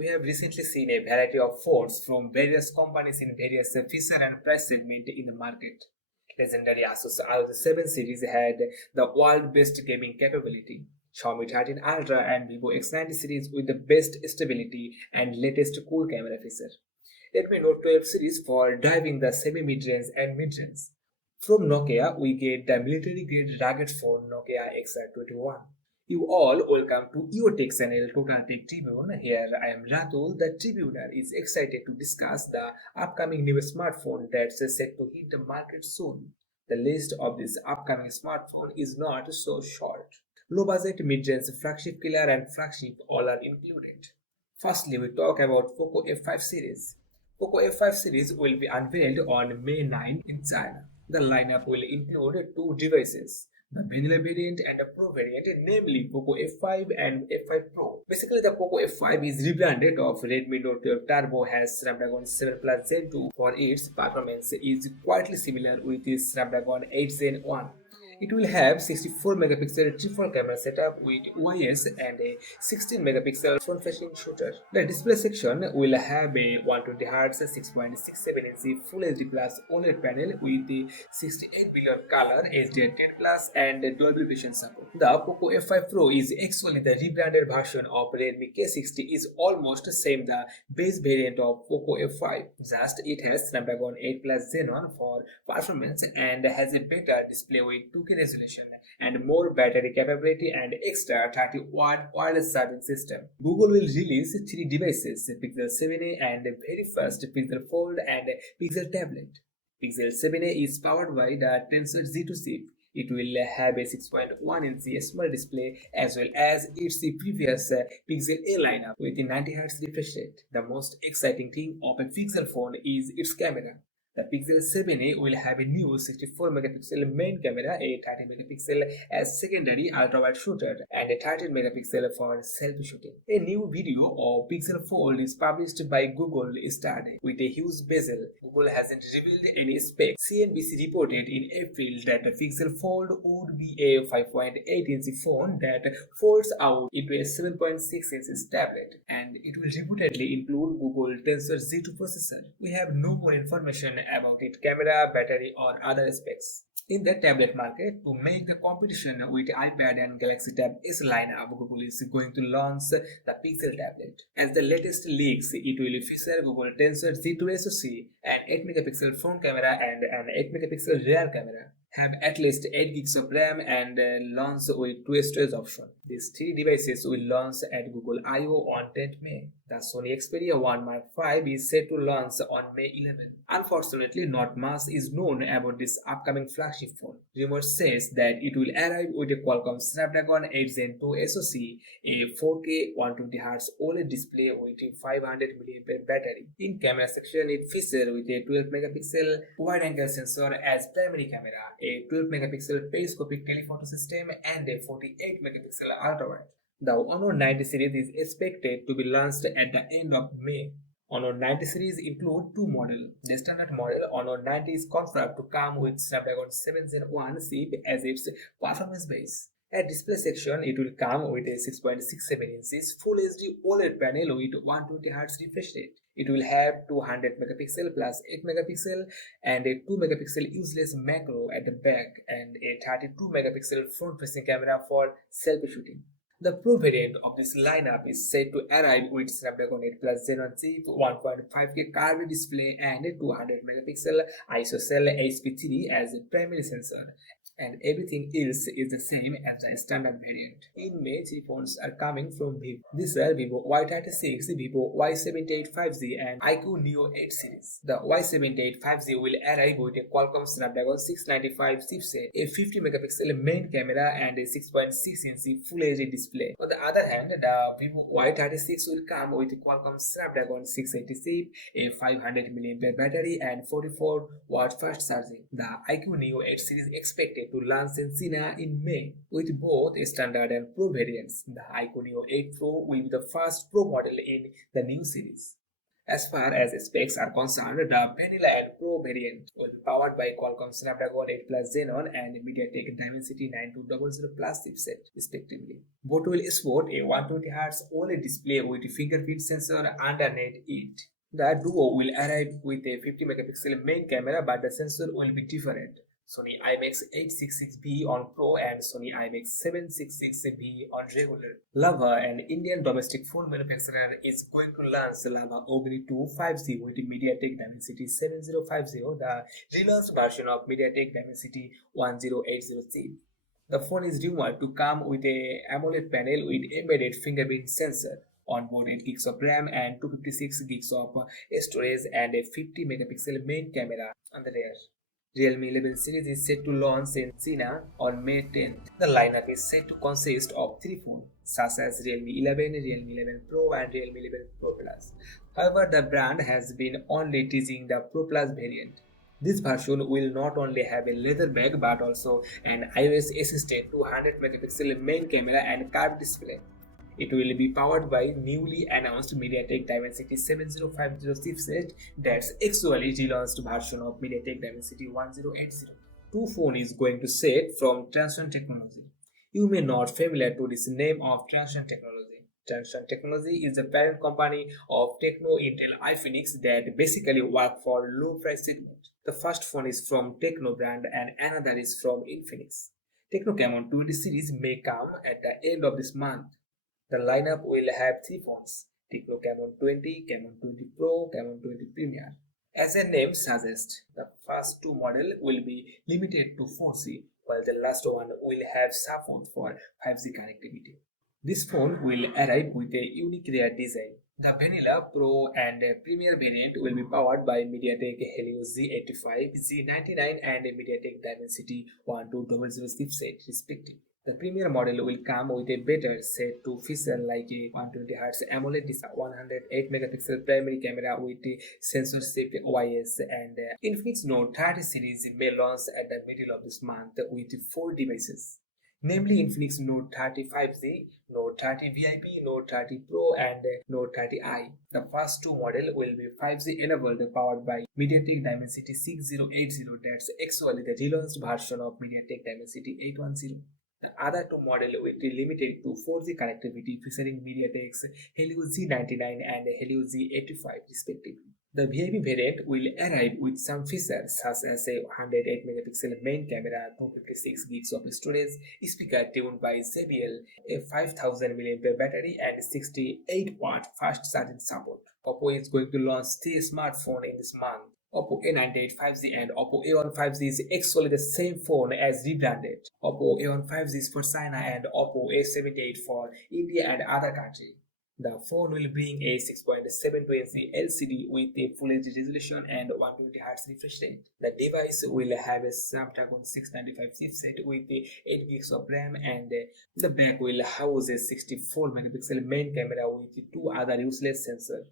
We have recently seen a variety of phones from various companies in various feature and price segment in the market. Legendary Asus ROG 7 series had the world best gaming capability. Xiaomi 13 Ultra and Vivo X90 series with the best stability and latest cool camera feature. Redmi Note 12 series for driving the semi-mid-range and mid-range. From Nokia, we get the military-grade rugged phone Nokia XR21. You all welcome to your tech channel Total Tech Tribune. Here I am Ratul, the Tribuner is excited to discuss the upcoming new smartphone that's set to hit the market soon. The list of this upcoming smartphone is not so short. Low budget, mid-range, flagship killer and flagship all are included. Firstly, we talk about Poco F5 series. Poco F5 series will be unveiled on May 9 in China. The lineup will include two devices, the vanilla variant and the Pro variant, namely Poco F5 and F5 Pro. Basically, the Poco F5 is rebranded of Redmi Note 12 Turbo, has Snapdragon 7 Plus Gen 2 for its performance is quietly similar with its Snapdragon 8 Gen 1. It will have 64 megapixel triple camera setup with OIS and a 16 megapixel front facing shooter. The display section will have a 120Hz 6.67-inch Full HD Plus OLED panel with the 68 billion color HDR10 Plus and Dolby Vision support. The Poco F5 Pro is actually the rebranded version of Redmi K60 is almost the same the base variant of Poco F5. Just it has Snapdragon 8 Plus Gen 1 for performance and has a better display with 2K resolution and more battery capability and extra 30-watt wireless charging system. Google will release three devices, Pixel 7a and very first Pixel Fold and Pixel Tablet. Pixel 7a is powered by the Tensor Z2 chip. It will have a 6.1-inch small display as well as its previous Pixel A lineup with a 90Hz refresh rate. The most exciting thing of a Pixel phone is its camera. The Pixel 7a will have a new 64 megapixel main camera, a 30 megapixel as secondary ultra-wide shooter, and a 13 megapixel for selfie shooting. A new video of Pixel Fold is published by Google yesterday with a huge bezel. Google hasn't revealed any specs. CNBC reported in April that the Pixel Fold would be a 5.8-inch phone that folds out into a 7.6-inch tablet, and it will reportedly include Google Tensor Z2 processor. We have no more information about its camera, battery or other specs. In the tablet market, to make the competition with iPad and Galaxy Tab S lineup, Google is going to launch the Pixel tablet. As the latest leaks, it will feature Google Tensor Z2 SoC, an 8 megapixel front camera and an 8 megapixel rear camera. Have at least 8 gigs of RAM and launch with 2 storage option. These three devices will launch at Google I/O on 10th May. The Sony Xperia 1 Mark V is set to launch on May 11. Unfortunately, not much is known about this upcoming flagship phone. Rumors says that it will arrive with a Qualcomm Snapdragon 8 Gen 2 SoC, a 4K 120Hz OLED display with a 500 mAh battery. In camera section, it features with a 12 megapixel wide-angle sensor as primary camera, a 12 megapixel periscopic telephoto system, and a 48 megapixel ultra-wide. The Honor 90 series is expected to be launched at the end of May. Honor 90 series include two models. The standard model Honor 90 is confirmed to come with Snapdragon 7 Gen 1 chip as its performance base. At display section, it will come with a 6.67-inch Full HD OLED panel with 120Hz refresh rate. It will have 200 megapixel plus 8 megapixel and a 2 megapixel useless macro at the back and a 32 megapixel front-facing camera for selfie shooting. The Pro variant of this lineup is set to arrive with Snapdragon 8 Plus Gen 1 chip, 1.5K curved display, and a 200 megapixel ISOCELL HP3 as a primary sensor, and everything else is the same as the standard variant. In May, three phones are coming from Vivo. These are Vivo Y36, Vivo Y78 5G, and iQOO Neo 8 series. The Y78 5G will arrive with a Qualcomm Snapdragon 695 chipset, a 50 megapixel main camera, and a 6.6-inch Full HD display. On the other hand, the Vivo Y36 will come with a Qualcomm Snapdragon 680 chip, a 500 mAh battery, and 44-watt fast charging. The iQOO Neo 8 series expected to launch in China in May with both standard and Pro variants. The iQOO Neo 8 Pro will be the first Pro model in the new series. As far as specs are concerned, the Vanilla and Pro variant will be powered by Qualcomm Snapdragon 8 Plus Xenon and MediaTek Dimensity 9200 Plus chipset, respectively. Both will sport a 120Hz OLED display with fingerprint sensor underneath it. The Duo will arrive with a 50 megapixel main camera, but the sensor will be different. Sony IMX 866B on Pro and Sony IMX 766B on regular. Lava, an Indian domestic phone manufacturer, is going to launch Lava Ogni 2 5G with MediaTek Dimensity 7050, the relaunched version of MediaTek Dimensity 1080 chip. The phone is rumored to come with a AMOLED panel with embedded fingerprint sensor, onboard 8 gigs of RAM and 256 gigs of storage and a 50 megapixel main camera on the rear. Realme 11 series is set to launch in China on May 10th. The lineup is set to consist of three phones, such as Realme 11, Realme 11 Pro, and Realme 11 Pro Plus. However, the brand has been only teasing the Pro Plus variant. This version will not only have a leather bag but also an iOS assisted 200 megapixel main camera and curved display. It will be powered by newly announced MediaTek Dimensity 7050 chipset that's actually relaunched version of MediaTek Dimensity 1080. Two phone is going to set from Transsion Technology. You may not familiar to this name of Transsion Technology. Transsion Technology is the parent company of Techno Intel iPhoenix that basically work for low price segment. The first phone is from Techno brand and another is from Infinix. Techno Camon 20 series may come at the end of this month. The lineup will have three phones: Techno Camon 20, Camon 20 Pro, Camon 20 Premier. As the name suggests, the first two models will be limited to 4G, while the last one will have support for 5G connectivity. This phone will arrive with a unique rear design. The Vanilla, Pro, and Premier variant will be powered by MediaTek Helio Z85, Z99, and MediaTek Dimensity 1200 chipset, respectively. The Premier model will come with a better set to feature like a 120Hz AMOLED display, 108 megapixel primary camera with sensor shift OIS, and Infinix Note 30 series may launch at the middle of this month with four devices, namely Infinix Note 30 5G, Note 30 VIP, Note 30 Pro, and Note 30i. The first two models will be 5G enabled, powered by MediaTek Dimensity 6080, that's actually the relaunched version of MediaTek Dimensity 810. The other two models will be limited to 4G connectivity featuring MediaTek's Helio Z99 and Helio Z85 respectively. The VIP variant will arrive with some features such as a 108 megapixel main camera, 256 gigs of storage, speaker tuned by JBL, a 5000 mAh battery, and 68 watt fast charging support. Oppo is going to launch three smartphones in this month. Oppo A98 5G and Oppo A1 5G is actually the same phone as rebranded. Oppo A1 5G is for China and Oppo A78 for India and other countries. The phone will bring a 6.720 LCD with a Full HD resolution and 120Hz refresh rate. The device will have a Snapdragon 695 chipset with 8 gigs of RAM, and the back will house a 64 megapixel main camera with two other useless sensors.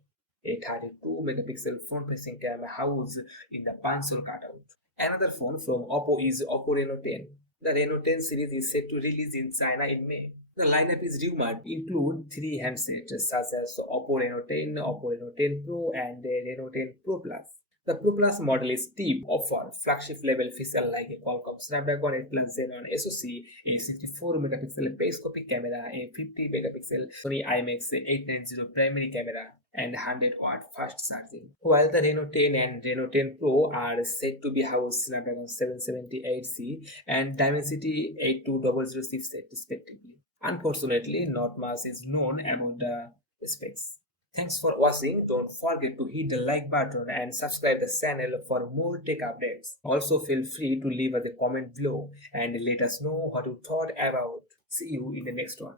A 32 megapixel front facing camera housed in the console cutout. Another phone from Oppo is Oppo Reno 10. The Reno 10 series is set to release in China in May. The lineup is rumored to include three handsets such as Oppo Reno 10, Oppo Reno 10 Pro, and Reno 10 Pro Plus. The Pro Plus model is deep, offer flagship level features like a Qualcomm Snapdragon 8 Plus Xenon SoC, a 64 megapixel periscopic camera, a 50 megapixel Sony IMX 890 primary camera, and 100 watt fast charging. While the Reno 10 and Reno 10 Pro are said to be housed Snapdragon 778C and Dimensity 8200 chipset respectively. Unfortunately, not much is known about the specs. Thanks for watching. Don't forget to hit the like button and subscribe the channel for more tech updates. Also feel free to leave us a comment below and let us know what you thought about. See you in the next one.